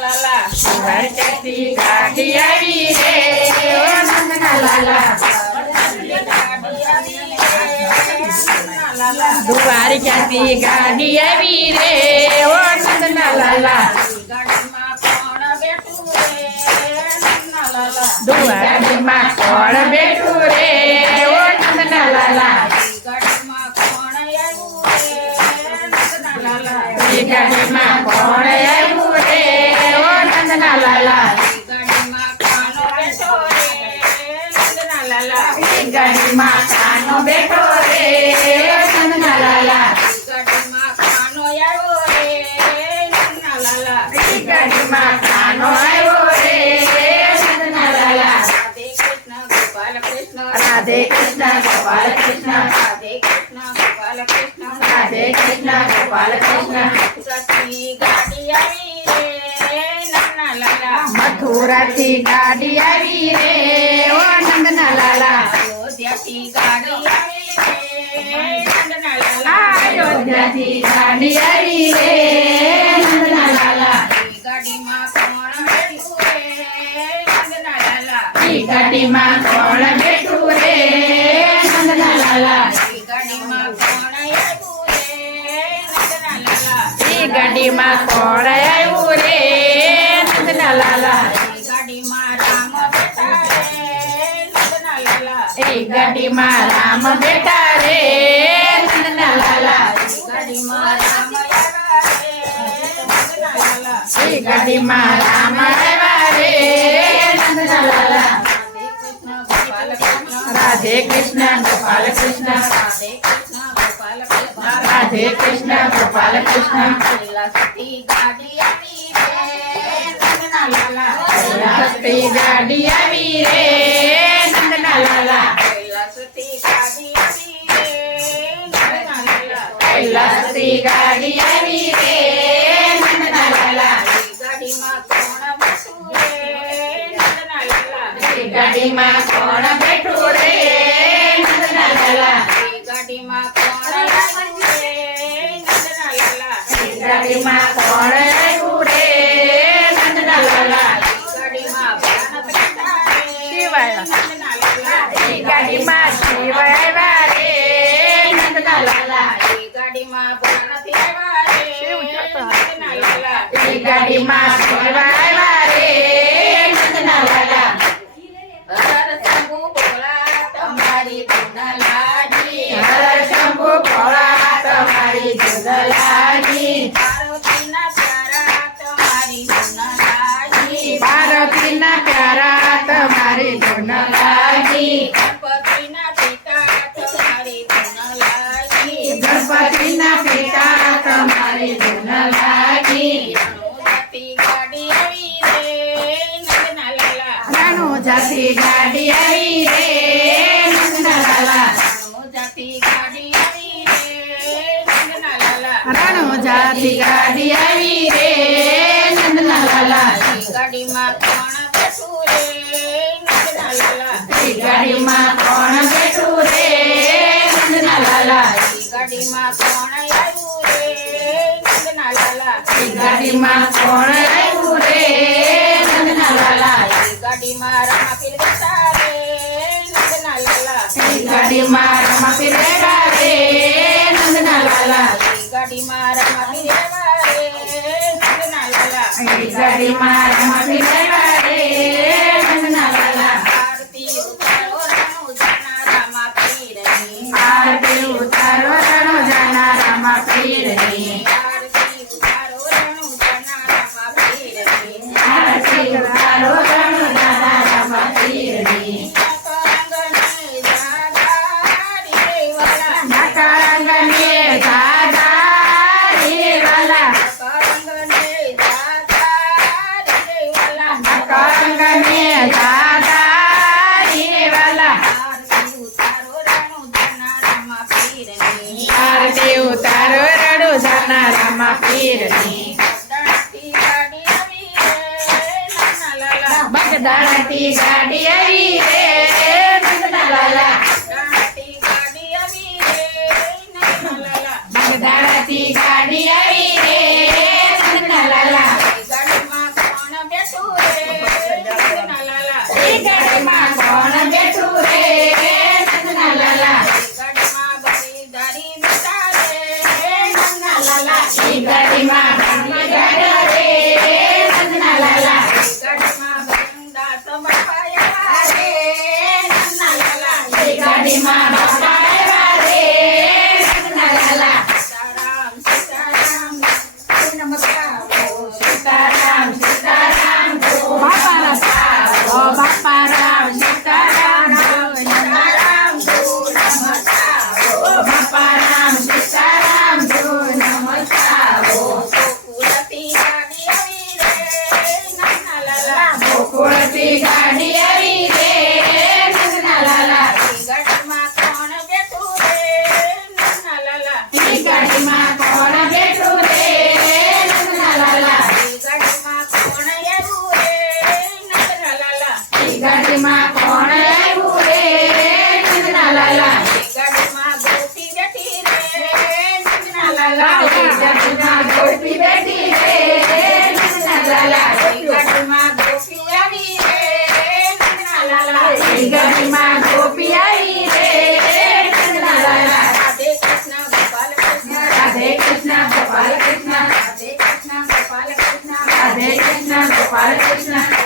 દ્વારકાથી ગાડી આવી રે ઓ નંદના લાલા દ્વારકાથી ગાડી આવી રે ઓ નંદના લાલા દ્વારકામાં કોણ બેઠું રે ઓ નંદના લાલા ગાડીમાં કોણ આવ્યું રે ઓ નંદના લાલા ગાડીમાં કાનો બેઠો રે નંદના લાલા ગાડીમાં કાનો આવ્યો રે નંદના લાલા રાધે કૃષ્ણ ગોપાલ કૃષ્ણ રાધે કૃષ્ણ ગોપાલ કૃષ્ણ રાધે કૃષ્ણ ગોપાલ કૃષ્ણ મથુરાથી ગાડી આવી રે ઓ નંદના લાલા અયોધ્યાથી ગાડી આવી રે નંદના લાલા ગાડીમાં કોણ બેઠું રે નંદના લાલા ગાડીમાં કોણ આવ્યું રે નંદના લાલા ગાડીમાં રામ બેઠા રે નંદના લાલા ગાડીમાં રામ આવ્યા રે નંદના લાલા રાધે કૃષ્ણ ગોપાલ કૃષ્ણ રાધે કૃષ્ણ ગોપાલ કૃષ્ણ કૈલાસથી ગાડી આવી રે નંદના લાલા કૈલાસથી ગાડી આવી રે નંદના લાલા ગાડીમાં કોણ બેઠું રે નંદના લાલા ગાડીમાં કોણ આવ્યું રે નંદના લાલા ગાડીમાં શિવાય રે નંદના લાલા ગાડીમાં ગાડીમાં શિવાય રે નંદના લાલા હર શંભુ ભોળા તમારી ધૂન લાગી હર શંભુ ભોળા તમારી ધૂન લાગી પાર્વતીના પ્યારા તમારી ધૂન લાગી પાર્વતીના પ્યારા તમારી ધૂન લાગી ગણપતિના પિતા તમારી ધૂન લાગી ગણપતિના પિતા તમારી ધૂન લાગી જાતી ગાડી આવી રે નંદના લાલા રાણો જાતી ગાડી આવી રે નંદના લાલા ગાડીમાં કોણ બેઠું રે નંદના લાલા ગાડીમાં કોણ બેઠું રે નંદના લાલા ગાડીમાં કોણ આવ્યું રે નંદના લાલા ગાડીમાં કોણ આવ્યું રે નંદના લાલા ગાડીમાં રમાપીર બેઠા રે નંદના લાલા ગાડીમાં રમાપીર બેઠા રે નંદના લાલા ગાડીમાં રમાપીર બેઠા રે નંદના લાલા ગાડીમાં રમાપીર બેઠા રે નંદના લાલા આરતી ઉતારો રણુ જાના રમાપીરની આરતી ઉતારો રણુ જાના રમાપીરની આરતી ઉતારો રણુ જાના રમાપીરની આરતી ઉતારો આરતી ઉતારો રણુ જાના રમાપીરની બગદાણાથી ગાડી આવી રે નંદના લાલા બગદાણાથી ગાડી આવી રે નંદના લાલા ઈ ગાડી આવી રે નંદના લાલા ઈ ગાડીમાં કોણ બેઠું રે નંદના લાલા ઈ ગાડીમાં કોણ બેઠું રે નંદના લાલા ઈ ગાડીમાં કોણ આવ્યું રે નંદના લાલા ઈ ગાડીમાં કોણ આવ્યું રે નંદના લાલા ઈ ગાડીમાં ગોપી બેઠી રે નંદના લાલા ઈ ગાડીમાં ગોપી બેઠી રે નંદના લાલા ઈ ગાડીમાં ગોપી આવી રે નંદના લાલા ઈ ગાડીમાં ગોપી આવી રે નંદના લાલા રાધે કૃષ્ણ ગોપાલ કૃષ્ણ રાધે કૃષ્ણ ગોપાલ કૃષ્ણ રાધે કૃષ્ણ ગોપાલ કૃષ્ણ રાધે કૃષ્ણ ગોપાલ કૃષ્ણ